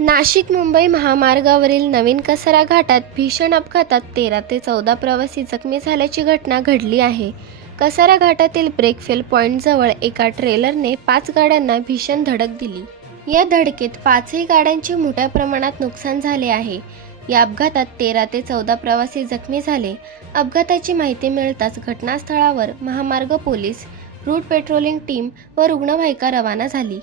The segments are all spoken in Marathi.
नाशिक मुंबई महामार्गावरील नवीन कसरा घाटात भीषण अपघातात तेरा ते चौदा प्रवासी जखमी झाल्याची घटना घडली आहे कसारा घाटातील ब्रेकफेल पॉईंटजवळ एका ट्रेलरने पाच गाड्यांना भीषण धडक दिली या धडकेत पाचही गाड्यांचे मोठ्या प्रमाणात नुकसान झाले आहे या अपघातात तेरा ते चौदा प्रवासी जखमी झाले अपघाताची माहिती मिळताच घटनास्थळावर महामार्ग पोलीस रूट पेट्रोलिंग टीम व रुग्णवाहिका रवाना झाली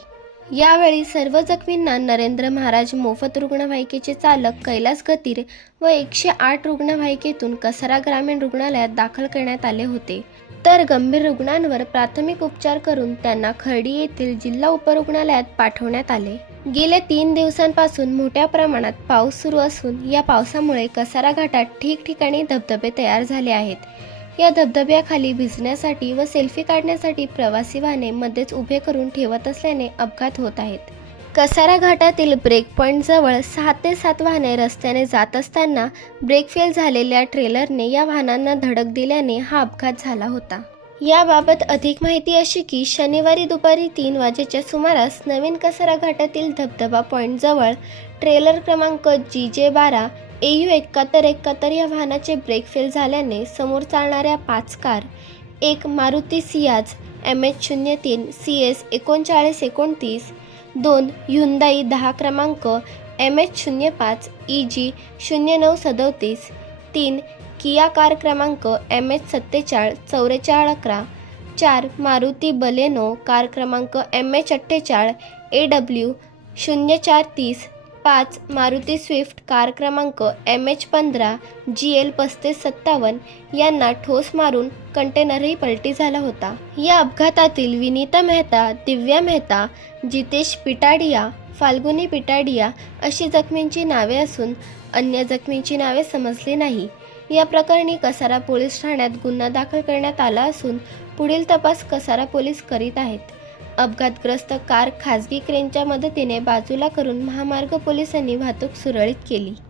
यावेळी सर्व जखमींना नरेंद्र महाराज मोफत रुग्णवाहिकेचे चालक कैलास गतीर व एकशे आठ रुग्णवाहिकेतून कसरा ग्रामीण रुग्णालयात दाखल करण्यात आले होते तर गंभीर रुग्णांवर प्राथमिक उपचार करून त्यांना खर्डी येथील जिल्हा उपरुग्णालयात पाठवण्यात आले गेल्या तीन दिवसांपासून मोठ्या प्रमाणात पाऊस सुरू असून या पावसामुळे कसारा घाटात ठिकठिकाणी धबधबे तयार झाले आहेत या धबधब्याखाली भिजण्यासाठी व सेल्फी काढण्यासाठी प्रवासी वाहने मध्येच उभे करून ठेवत असल्याने अपघात होत आहेत कसारा घाटातील ब्रेक पॉईंटजवळ सहा ते सात वाहने रस्त्याने जात असताना ब्रेक फेल झालेल्या ट्रेलरने या वाहनांना धडक दिल्याने हा अपघात झाला होता याबाबत अधिक माहिती अशी की शनिवारी दुपारी तीन वाजेच्या सुमारास नवीन कसारा घाटातील धबधबा पॉईंटजवळ ट्रेलर क्रमांक जी जे बारा ए यू एकाहत्तर एकाहत्तर या वाहनाचे ब्रेक फेल झाल्याने समोर चालणाऱ्या पाच कार एक मारुती सियाज एम एच शून्य तीन सी एस एकोणचाळीस एकोणतीस दोन युंदाई दहा क्रमांक एम एच शून्य पाच ई जी शून्य नऊ सदोतीस तीन किया कार क्रमांक एम एच सत्तेचाळ चौवेचाळ अकरा चार मारुती बलेनो कार क्रमांक एम एच अठ्ठेचाळ ए डब्ल्यू शून्य चार तीस पाच मारुती स्विफ्ट कार क्रमांक एम एच पंधरा जी एल पस्तीस सत्तावन्न यांना ठोस मारून कंटेनरही पलटी झाला होता या अपघातातील विनीता मेहता दिव्या मेहता जितेश पिटाडिया फाल्गुनी पिटाडिया अशी जखमींची नावे असून अन्य जखमींची नावे समजली नाही या प्रकरणी कसारा पोलीस ठाण्यात गुन्हा दाखल करण्यात आला असून पुढील तपास कसारा पोलीस करीत आहेत अपघातग्रस्त कार खाजगी क्रेनच्या मदतीने बाजूला करून महामार्ग पोलिसांनी वाहतूक सुरळीत केली